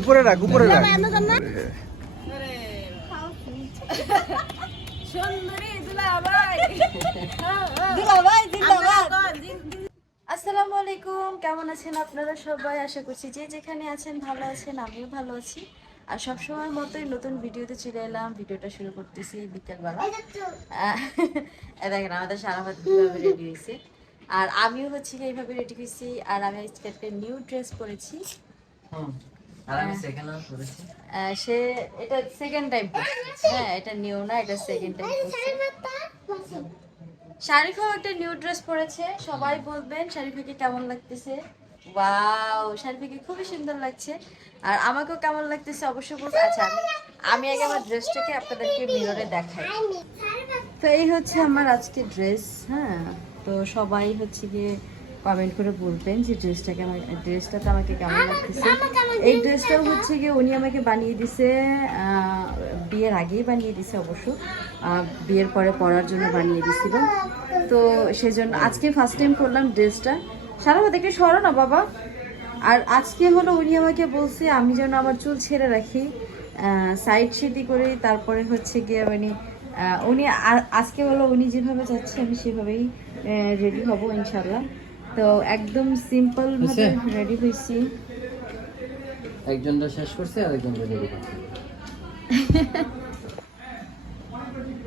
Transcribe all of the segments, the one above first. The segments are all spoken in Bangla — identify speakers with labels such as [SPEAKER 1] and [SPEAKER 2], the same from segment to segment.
[SPEAKER 1] উপরে রাখ, উপরে
[SPEAKER 2] আসসালামু আলাইকুম, কেমন আছেন আপনারা সবাই? আশা করছি যে যেখানে আছেন ভালো আছেন, আমিও ভালো আছি। আর সবসময় মতোই নতুন ভিডিওতে চলে এলাম, ভিডিওটা শুরু করতেছি বিকেলবেলা। দেখেন, আমাদের সারা ভাত রেডি হয়েছে। আর আমিও হচ্ছে এইভাবে রেডি হয়েছি আর আমি আজকে একটা নিউ ড্রেস পরেছি। সে এটা সেকেন্ড টাইম হ্যাঁ এটা নিউ না এটা সেকেন্ড টাইম শারিফাও একটা নিউ ড্রেস পরেছে সবাই বলবেন শারিফাকে কেমন লাগতেছে। ওয়াও শারিফাকে খুবই সুন্দর লাগছে। আর আমাকেও কেমন লাগতেছে অবশ্যই বলব আচ্ছা আমি আমি আগে আমার ড্রেসটাকে আপনাদেরকে মিররে দেখাই। তো এই হচ্ছে আমার আজকে ড্রেস হ্যাঁ। তো সবাই হচ্ছে গিয়ে কমেন্ট করে বলবেন যে ড্রেসটাকে আমার ড্রেসটাতে আমাকে কেমন লাগতেছে। এই ড্রেসটাও হচ্ছে গিয়ে উনি আমাকে বানিয়ে দিছে বিয়ের আগেই বানিয়ে দিছে অবশ্য। বিয়ের পরে পরার জন্য বানিয়ে দিছিল। তো সেজন্য আজকে ফার্স্ট টাইম করলাম ড্রেসটা সারা দেখে সরো না বাবা। আর আজকে হলো উনি আমাকে বলছে আমি যেন আমার চুল ছেড়ে রাখি। সাইড সিটি করে তারপরে হচ্ছে গিয়ে মানে উনি আজকে হলো উনি যেভাবে যাচ্ছে আমি সেভাবেই রেডি হব ইনশাল্লাহ তো একদম সিম্পল ভাবে? রেডি হয়েছি।
[SPEAKER 3] একজনটা শেষ করছে আর একজনটা রেডি করছে।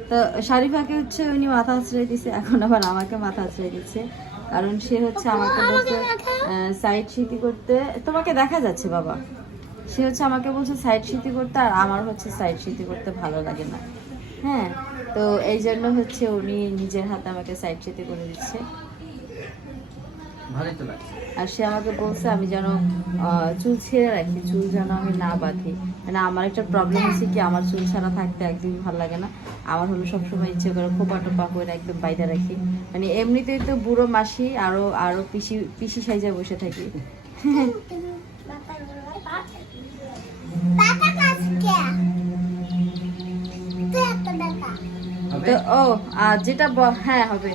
[SPEAKER 2] তো শারিফাকে হচ্ছে উনি মাথা আছড়ে দিছে এখন আবার আমাকে মাথা আছড়ে দিচ্ছে। কারণ সে হচ্ছে আমাকে বলছে সাইড সিটি করতে তোমাকে দেখা যাচ্ছে বাবা। সে হচ্ছে আমাকে বলছে সাইড সিটি করতে আর আমার হচ্ছে সাইড সিটি করতে ভালো লাগে না। হ্যাঁ? তো এই জন্য হচ্ছে উনি নিজের হাতে আমাকে সাইড সিটি করে দিচ্ছে
[SPEAKER 3] ভালোই তো লাগছে
[SPEAKER 2] আর সে আমাকে বলছে আমি যেন চুল ছেড়ে রাখি চুল যেন আমি না বাঁধি মানে আমার একটা প্রবলেম হচ্ছে কি আমার চুল ছাড়া থাকতে একদমই ভালো লাগে না আমার হলো সবসময় ইচ্ছে করে খোপা টোপা করে একদম বাইরে রাখি মানে এমনিতেই তো বুড়ো মাসি আরও আরও পিসি পিসি সাইজে বসে থাকি তো ও যেটা হ্যাঁ হবে।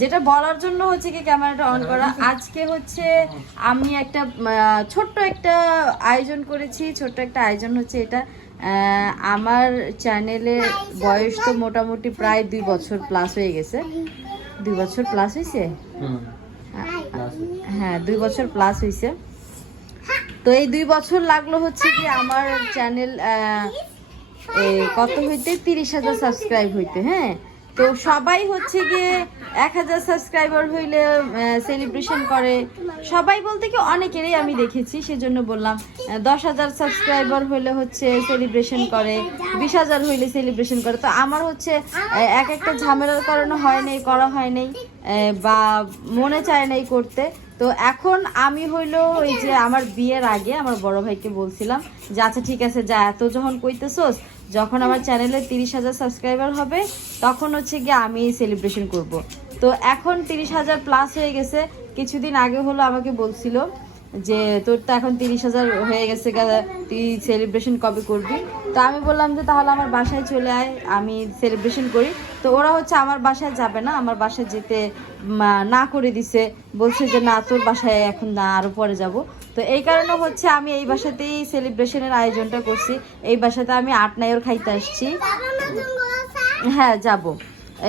[SPEAKER 2] যেটা বলার জন্য হচ্ছে কি ক্যামেরাটা অন করা। আজকে হচ্ছে আমি একটা ছোট্ট একটা আয়োজন করেছি ছোট্ট একটা আয়োজন হচ্ছে এটা। আমার চ্যানেলের বয়স তো মোটামুটি প্রায় দুই বছর প্লাস হয়ে গেছে। দুই বছর প্লাস হয়েছে হ্যাঁ দুই বছর প্লাস হয়েছে তো এই দুই বছর লাগল হচ্ছে কি আমার চ্যানেল কত হইতে তিরিশ হাজার সাবস্ক্রাইব হইতে হ্যাঁ? তো সবাই হচ্ছে গিয়ে এক হাজার সাবস্ক্রাইবার হইলে সেলিব্রেশন করে। সবাই বলতে কি অনেকেরই আমি দেখেছি, সেজন্য বললাম দশ হাজার সাবস্ক্রাইবার হইলে হচ্ছে সেলিব্রেশন করে, বিশ হাজার হইলে সেলিব্রেশন করে। তো আমার হচ্ছে এক একটা ঝামেলার কারণে হয় নাই, করা হয় নাই বা মনে চায় নাই করতে। তো এখন আমি হইল ওই যে আমার বিয়ের আগে আমার বড় ভাইকে বলছিলাম যে আচ্ছা ঠিক আছে, যা, এত যখন কইতেছোস, যখন আমার চ্যানেলে তিরিশ হাজার সাবস্ক্রাইবার হবে, তখন হচ্ছে গিয়ে আমি সেলিব্রেশন করব। তো এখন তিরিশ হাজার প্লাস হয়ে গেছে। কিছুদিন আগে হলো আমাকে বলছিল যে তোর তো এখন তিরিশ হাজার হয়ে গেছে তুই সেলিব্রেশন কবে করবি? তো আমি বললাম যে তাহলে আমার বাসায় চলে আয়, আমি সেলিব্রেশন করি। তো ওরা হচ্ছে আমার বাসায় যাবে না, আমার বাসায় যেতে না করে দিছে। বলছে যে না, তোর বাসায় এখন না, আরও পরে যাব। তো এই কারণে হচ্ছে আমি এই বাসাতেই সেলিব্রেশনের আয়োজনটা করছি। এই বাসাতে আমি আট নাইর খাইতে আসছি। হ্যাঁ যাব।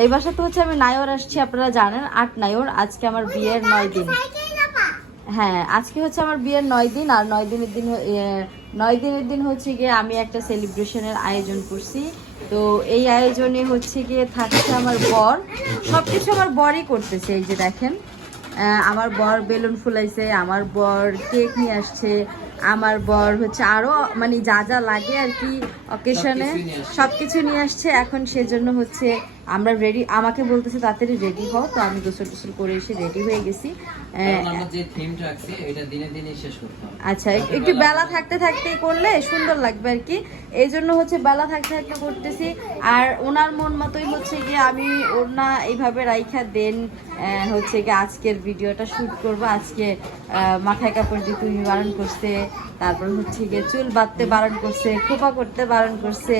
[SPEAKER 2] এই বাসাতে হচ্ছে আমি নায়র আসছি, আপনারা জানেন, আট নায়র আজকে আমার বিয়ের নয় দিন। হ্যাঁ আজকে হচ্ছে আমার বিয়ের নয় দিন আর নয় দিনের দিন নয় দিনের দিন হচ্ছে গিয়ে আমি একটা সেলিব্রেশনের আয়োজন করছি। তো এই আয়োজনে হচ্ছে গিয়ে থাকছে আমার বর। সব কিছু আমার বরই করতেছে এই যে দেখেন। আমার বর বেলুন ফুলাইছে আমার বর কেক নিয়ে আসছে আমার বর হচ্ছে আরও মানে যা যা লাগে আর কি অকেশনে। সব কিছু নিয়ে আসছে। এখন সেজন্য হচ্ছে আমরা রেডি আমাকে বলতেছে তাড়াতাড়ি রেডি হও। তো আমি গোসল টোসল করে এসে রেডি হয়ে গেছি। আহ,
[SPEAKER 3] কারণ আমরা যে থিমটা রাখছি এটা দিনে দিনে শেষ করতে হবে।
[SPEAKER 2] আচ্ছা একটু বেলা থাকতে থাকতে করলে সুন্দর লাগবে আর কি। এই জন্য হচ্ছে বেলা থাকতে থাকতে করতেছি। আর ওনার মন মতোই হচ্ছে গিয়ে আমি ওনা এইভাবে রাইখা দেন হচ্ছে গিয়ে আজকের ভিডিওটা শুট করব। আজকে মাথায় কাপড় দিয়ে তুমি বারণ করছে তারপর হচ্ছে গিয়ে চুল বাঁধতে বারণ করছে খোপা করতে বারণ করছে।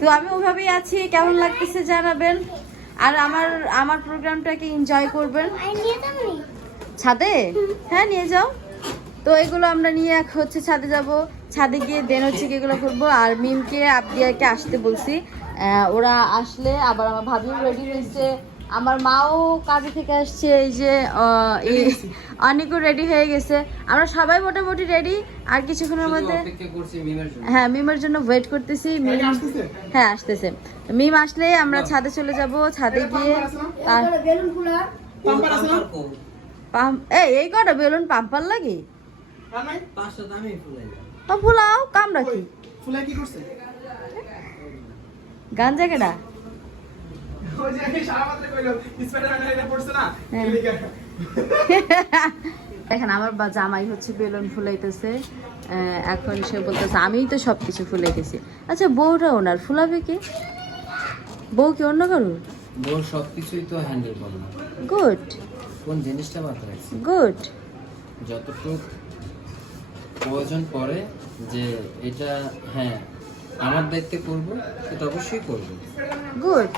[SPEAKER 2] তো আমি ওভাবেই আছি কেমন লাগতেছে জানাবেন। আর আমার আমার প্রোগ্রামটাকে এনজয় করবেন। ছাদে? হ্যাঁ নিয়ে যাও। তো এগুলো আমরা নিয়ে এক হচ্ছে ছাদে যাব। ছাদে গিয়ে দেন হচ্ছে কি এগুলো করব। আর মিমকে আবদিয়াকে আসতে বলছি। ওরা আসলে আবার আমার ভাবিও রেডি হয়েছে। আমার মাও কাজে থেকে আসছে এই যে অনেকও রেডি হয়ে গেছে। আমরা সবাই মোটামুটি রেডি আর কিছুক্ষণের মধ্যে হ্যাঁ মিমের জন্য ওয়েট করতেছি। মিম হ্যাঁ আসতেছে। মিম আসলে আমরা ছাদে চলে যাব। ছাদে গিয়ে আর পাম এই এই কটা বেলুন পাম্পার লাগে? তো ফুলাও কাম রাখি।
[SPEAKER 1] ফুলাই কি করছে?
[SPEAKER 2] গান
[SPEAKER 1] স্পাইডারম্যান এটা পড়ছে না
[SPEAKER 2] হ্যাঁ। দেখেন আমার বা জামাই হচ্ছে বেলুন ফুলাইতেছে এখন সে বলতেছে আমিই তো সব কিছু ফুলাইতেছি। আচ্ছা বউটা ওনার ফুলাবে কি? বউ কি অন্য কারুর?
[SPEAKER 3] বউ সব কিছুই তো হ্যান্ডেল করে
[SPEAKER 2] গুড।
[SPEAKER 3] কোন জিনিসটা মাথায় রাখছি
[SPEAKER 2] গুড।
[SPEAKER 3] যতটুকু প্রয়োজন পড়ে যে এটা হ্যাঁ আমার দায়িত্বে করব সেটা অবশ্যই করব।
[SPEAKER 2] গুড।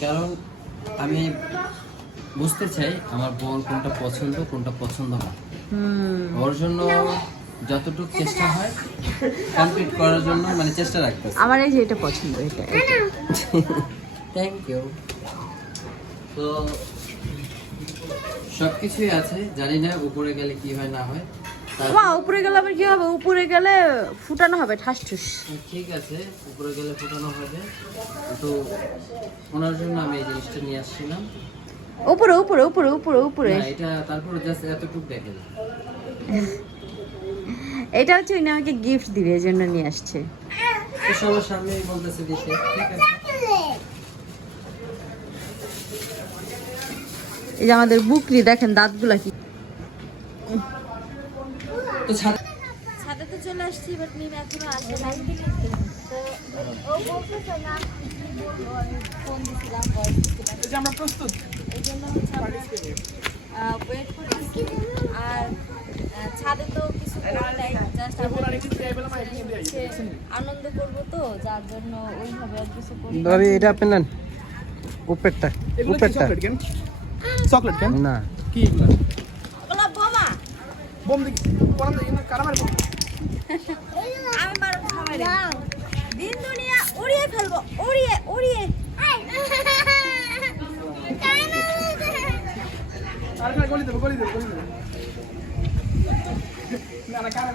[SPEAKER 3] কারণ আমি বুঝতে চাই আমার বোন কোনটা পছন্দ কোনটা পছন্দ না।
[SPEAKER 2] হুম।
[SPEAKER 3] ওর জন্য যতটুকু চেষ্টা হয় কমপ্লিট করার জন্য মানে চেষ্টা রাখতে
[SPEAKER 2] আমার এই যে এটা পছন্দ এটা।
[SPEAKER 3] থ্যাংক ইউ তো সব কিছুই আছে জানি না উপরে গেলে কি হয় না হয়।
[SPEAKER 2] মা উপরে গেলে আবার কি হবে? উপরে গেলে ফুটানো হবে ঠাস ঠুস।
[SPEAKER 3] ঠিক আছে উপরে গেলে ফোটানো হবে। তো ওনার জন্য আমি এই জিনিসটা নিয়ে আসছিলাম।
[SPEAKER 2] উপরে উপরে উপরে উপরে উপরে।
[SPEAKER 3] এটা তারপরে জাস্ট এতটুকু দেখেন।
[SPEAKER 2] এটা হচ্ছে উনি আমাকে গিফট দিবে এই জন্য নিয়ে আসছে।
[SPEAKER 3] তো সবার সামনেই বলতেছে দিতে ঠিক আছে?
[SPEAKER 2] এই যে আমাদের বুকরি দেখেন দাঁতগুলা কি।
[SPEAKER 3] তো ছাদে
[SPEAKER 2] তো চলে আসছি বাট মিম এখনও আসে নাই। তো ও বলতেছে না কি বলব আমি ফোন দিছিলাম ভয়েস দিছিলাম।
[SPEAKER 1] এই যে আমরা প্রস্তুত।
[SPEAKER 2] এই জন্য হচ্ছে আমরা ওয়েট করতেছি। আর ছাদে তো কিছু করার নাই জাস্ট আনন্দ করব তো যার জন্য ওইভাবে আর কিছু করি
[SPEAKER 3] এটা আপনি নেন।
[SPEAKER 1] কি চকলেট কেন?
[SPEAKER 3] না।
[SPEAKER 1] কি এগুলো?
[SPEAKER 2] ওগুলা বোমা।
[SPEAKER 1] বোম দেখি। পরান দেখি না কারা
[SPEAKER 2] আমি মারো দিন দুনিয়া উড়িয়ে ফেলব উড়িয়ে উড়িয়ে।
[SPEAKER 1] আর কারা গলি দেবো গলি দেবো গলি দেবো। না না কারা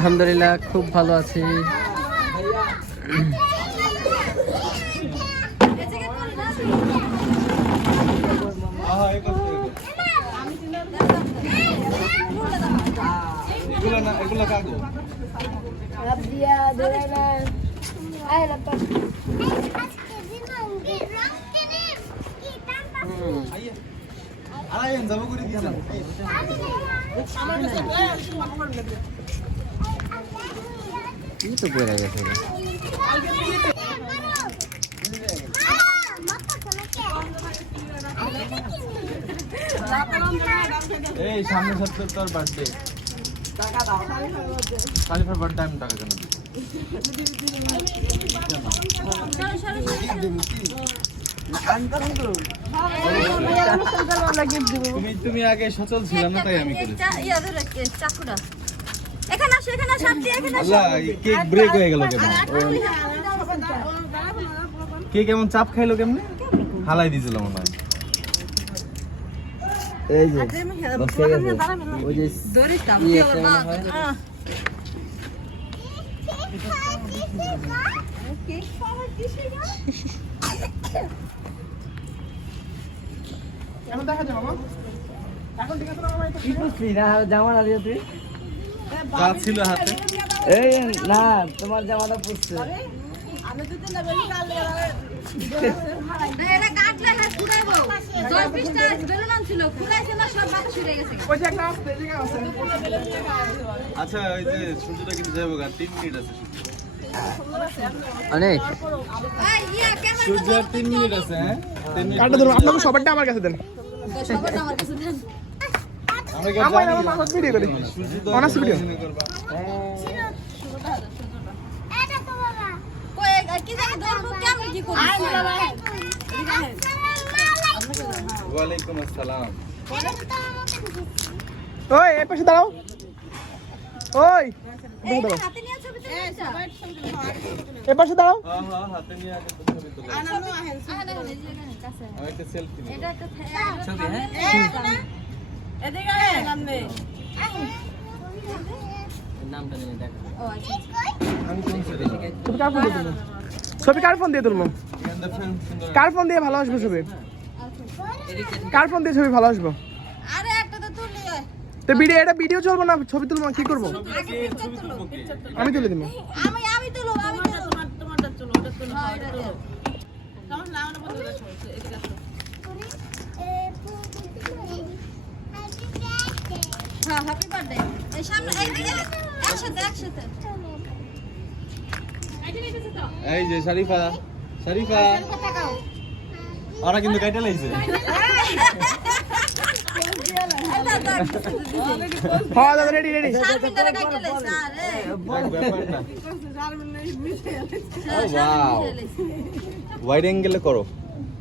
[SPEAKER 3] আলহামদুলিল্লাহ খুব ভালো আছি।
[SPEAKER 1] আড়াই যাব করে দিয়েছিলাম
[SPEAKER 3] কি তো পড়ে গেছে
[SPEAKER 1] এই সামনে সপ্তাহে তোর বার্থডে কালিফার বার্থডে আমি টাকা কেন তুমি তুমি আগে সচল ছিল না তাই আমি
[SPEAKER 2] চাকুটা এখানে আসো এখানে আসো আপনি এখানে আসো।
[SPEAKER 1] আল্লাহ কেক ব্রেক হয়ে গেল কেন কে কেমন চাপ খাইলো কেমনে? হালাই দিয়েছিল মনে হয়।
[SPEAKER 3] এই যে বসে গেছে ওই যে
[SPEAKER 2] দড়িতাম
[SPEAKER 3] ই একটা
[SPEAKER 1] এখন দেখা যাবে মামা। এখন ঠিক আছে
[SPEAKER 3] কি বুঝলি না জামা না তুই?
[SPEAKER 1] যা ছিল হাতে।
[SPEAKER 3] এই না তোমার জামাটা পুষছে।
[SPEAKER 1] আচ্ছা ওই যে সূর্যটা কিন্তু যাব গা তিন মিনিট আছে
[SPEAKER 3] অনেক।
[SPEAKER 4] তিন মিনিট আছে হ্যাঁ?
[SPEAKER 1] ধরুন আপনাকে সবারটা আমার কাছে দেন।
[SPEAKER 4] কি
[SPEAKER 1] আমার
[SPEAKER 4] জানি
[SPEAKER 1] আমার মাথার ভিডিও করি অনার্স ভিডিও
[SPEAKER 4] ওয়ালাইকুম আসসালাম
[SPEAKER 1] ওই এই পাশে দাঁড়াও ওই এই পাশে দাঁড়াও
[SPEAKER 4] হ্যাঁ হ্যাঁ একটা সেলফি
[SPEAKER 3] হ্যাঁ। নামটা নিয়ে দেখ।
[SPEAKER 1] ছবি কার ফোন দিয়ে তুলবো ছবি কার ফোন দিয়ে তুলবো? কার ফোন ভালো আসব ছবি? কার ফোন দিয়ে ছবি ভালো আসব?
[SPEAKER 2] আরে একটা তো তুলি
[SPEAKER 1] তো ভিডিও এটা ভিডিও চলবো না? ছবি তুলবো কি করব? আমি তুলে দিব।
[SPEAKER 2] আমি। হ্যাঁ হ্যাপি বার্থডে এই সামনে এইদিকে একসাথে একসাথে।
[SPEAKER 4] এই যে শরীফা শরীফা। ওরা কিন্তু কাইটা লাইছে।
[SPEAKER 2] তো
[SPEAKER 1] হ্যাঁ দাদা রেডি রেডি
[SPEAKER 2] শারমিন দাঁড়া কাইতে লাইছে আরে
[SPEAKER 4] ব্যাপার না
[SPEAKER 2] হ্যাঁ,
[SPEAKER 4] Oh, wow.
[SPEAKER 2] শারমিন লাইছে
[SPEAKER 4] ওয়াইড অ্যাঙ্গেলে করো
[SPEAKER 2] দাঁড়া দাঁড়া এই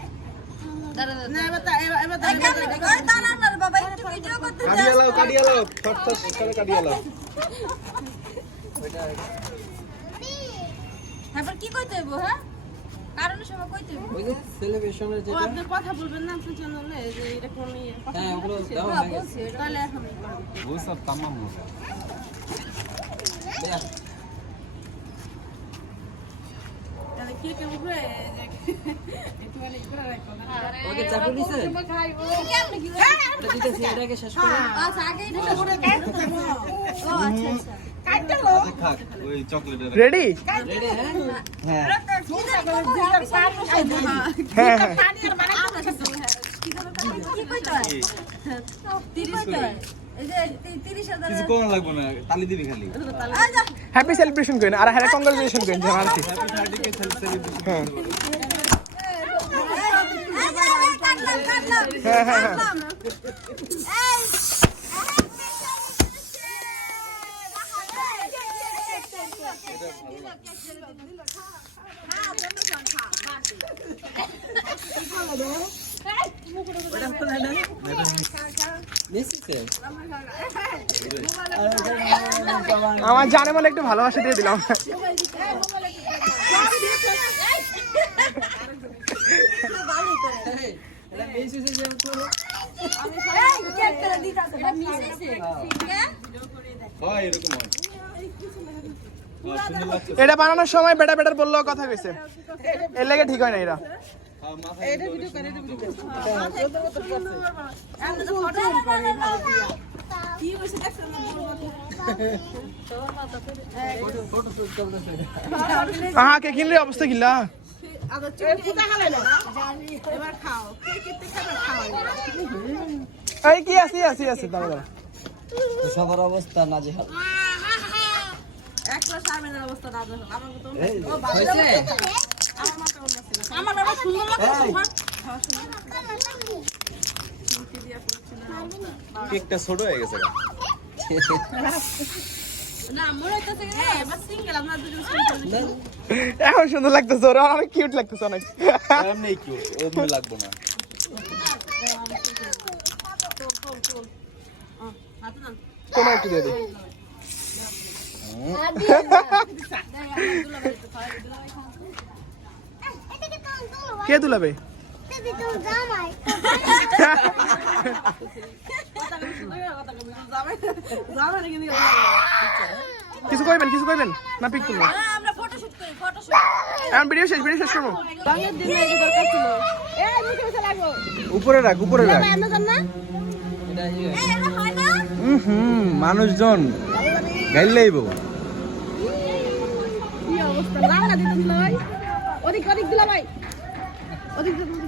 [SPEAKER 2] ক্যামেরা ওই দাঁড়া না রে বাবা একটু ভিডিও করতে
[SPEAKER 4] কাটিয়ে লাও
[SPEAKER 2] কি কইতে হ্যাঁ কারণ সবাই কইতে হইব
[SPEAKER 3] ওই যেটা
[SPEAKER 5] আপনি কথা বলবেন না আপনি চ্যানেলে যে এটা কোন ইয়ে
[SPEAKER 3] হ্যাঁ
[SPEAKER 5] তাহলে এখন
[SPEAKER 2] ও
[SPEAKER 4] সব তামাম দেখ।
[SPEAKER 1] রেডি
[SPEAKER 3] রেডি হ্যাঁ।
[SPEAKER 4] হ্যাঁ?
[SPEAKER 1] হ্যাঁ? হ্যাঁ
[SPEAKER 2] হয় হয়
[SPEAKER 4] কিছু কোন লাগবে না তালি দিবি খালি
[SPEAKER 1] হ্যাপি সেলিব্রেশন করেন আর হ্যাঁ কংগ্রাচুলেশন করেন জানার কি হ্যাঁ হ্যাঁ হ্যাঁ হ্যাঁ আমার জানে মানে একটু ভালোবাসা দিয়ে দিলাম।
[SPEAKER 3] এটা
[SPEAKER 1] বানানোর সময় বেটা বেটার বলল কথা কইছে। এর লাগে ঠিক হয় না এরা।
[SPEAKER 4] হ্যাঁ, মাথায়
[SPEAKER 5] কি হইছে দেখছেন না বড় কথা
[SPEAKER 3] ফটো শুট
[SPEAKER 1] আহা কে কিনলে? অবস্থা কিলা এই কি আছে আছে আছে দাঁড়া
[SPEAKER 3] সবার অবস্থা নাজেহাল।
[SPEAKER 5] একটা সামনের অবস্থা না দেখো আমার তো
[SPEAKER 3] হয়েছে?
[SPEAKER 2] আমার আবার সুন্দর
[SPEAKER 4] কেকটা ছোট হয়ে গেছে
[SPEAKER 2] মনে
[SPEAKER 5] হ্যাঁ
[SPEAKER 1] এখন সুন্দর লাগতেছে ওরা অনেক কিউট লাগতেছে অনেক
[SPEAKER 4] এমনি কিউ এমনি লাগবে না
[SPEAKER 1] কোনো একটু দিয়ে দিই কে
[SPEAKER 5] যাবে
[SPEAKER 1] কিছু কইবেন কিছু কইবেন? না পিক তুলবো এখন ভিডিও শেষ ভিডিও শেষ করব।
[SPEAKER 5] লাগবো
[SPEAKER 4] উপরে রাখ উপরে রাখ। হুম, মানুষজন। গাইলেইব
[SPEAKER 5] কি অবস্থা? যাবে না, দিতে দিল ভাই ওদিক ওদিক দিল ভাই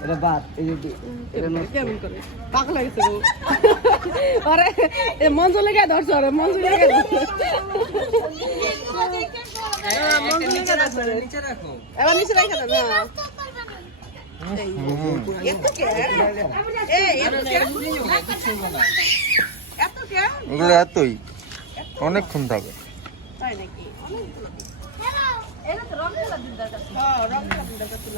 [SPEAKER 3] এটা বাদ এই যে
[SPEAKER 5] কেমন করে? পাগল গেছে আরে এ মঞ্চ লেগে ধরছে আরে মঞ্চ লেগে
[SPEAKER 3] নিচে রাখো
[SPEAKER 5] এবার নিচে রেখে দেন হ্যাঁ। এত কে এত কে? এত কে?
[SPEAKER 4] এগুলো এতই অনেকক্ষণ থাকে।
[SPEAKER 5] তাই নাকি?
[SPEAKER 2] এটা তো রং খেলা দিন দরকার
[SPEAKER 5] হ্যাঁ রং খাবেন দরকার ছিল।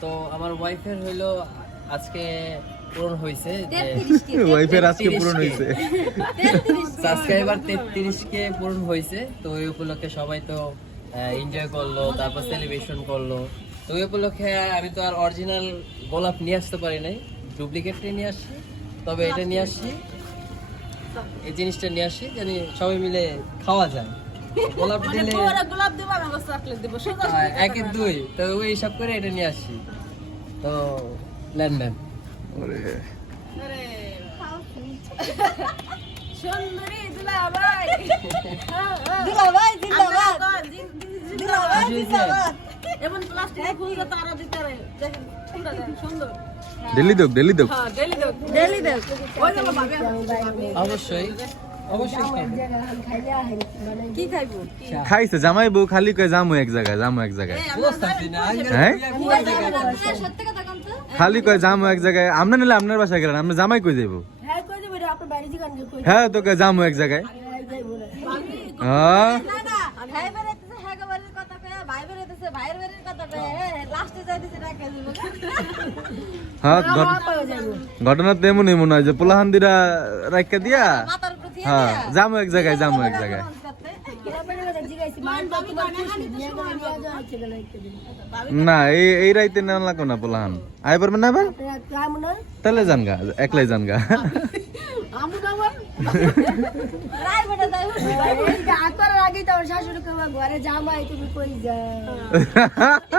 [SPEAKER 3] তো আমার ওয়াইফের হইল আজকে পূরণ হয়েছে
[SPEAKER 4] ওয়াইফের আজকে পূরণ হয়েছে
[SPEAKER 3] সাবস্ক্রাইবার তেত্রিশ কে পূরণ হয়েছে তো ওই উপলক্ষে সবাই তো এনজয় করল তারপর সেলিব্রেশন করল। তো ওই উপলক্ষে আমি তো আর অরিজিনাল গোলাপ নিয়ে আসতে পারি নাই। ডুপ্লিকেটটাই নিয়ে আসছি। তবে এটা নিয়ে আসছি। এই জিনিসটা নিয়ে আসছি জানি সবাই মিলে খাওয়া যায়। গোলাপ দিলে
[SPEAKER 5] গোলাপ দেবো আমি অবস্থা রাখলে দেবো সোজা
[SPEAKER 3] আহ, একে দুই। তো ওই হিসাব করে এটা নিয়ে আসছি তো
[SPEAKER 4] ওরে।
[SPEAKER 5] আরে সুন্দরী দুলাভাই।
[SPEAKER 2] দুলাভাই জিন্দাবাদ
[SPEAKER 5] দুলাভাই।
[SPEAKER 3] জিন্দাবাদ।
[SPEAKER 5] এমন প্লাস্টিকের ফুল দিতে পারে। দেখেন।
[SPEAKER 4] ডেলি দোক ডেলি দোক
[SPEAKER 5] হ্যাঁ
[SPEAKER 3] অবশ্যই
[SPEAKER 4] খাইছে জামাই বউ খালি কয় জামু এক জায়গায় জামু এক জায়গায়। হ্যাঁ? খালি কয় জামু এক জায়গায়। আমরা নিলে আপনার বাসায় গেলেন আমরা জামাই কই যাব হ্যাঁ তো কয় জামু এক জায়গায়। হ্যাঁ
[SPEAKER 2] হ্যাঁ বাড়ির কথা কয়ে ভাই বেরাইতেছে ভাইয়ের বাড়ির কথা কয়ে লাস্টে যাইতেছে রাখা দিব
[SPEAKER 4] হ্যাঁ ঘট- ঘটনা তো এমনই মনে হয় যে পোলাহান্দিরা রাখা দিয়া
[SPEAKER 2] উপর
[SPEAKER 4] হ্যাঁ জামু এক জায়গায় জামু এক জায়গায়। না এই এই রাইতে নেওয়া লাগো না পোলাহান। আয় পারবেন না এবার? তাহলে যান গা একলাই যান গা।
[SPEAKER 6] আগেই তো আমার শাশুড়ি ঘরে জামাই তুমি কই যা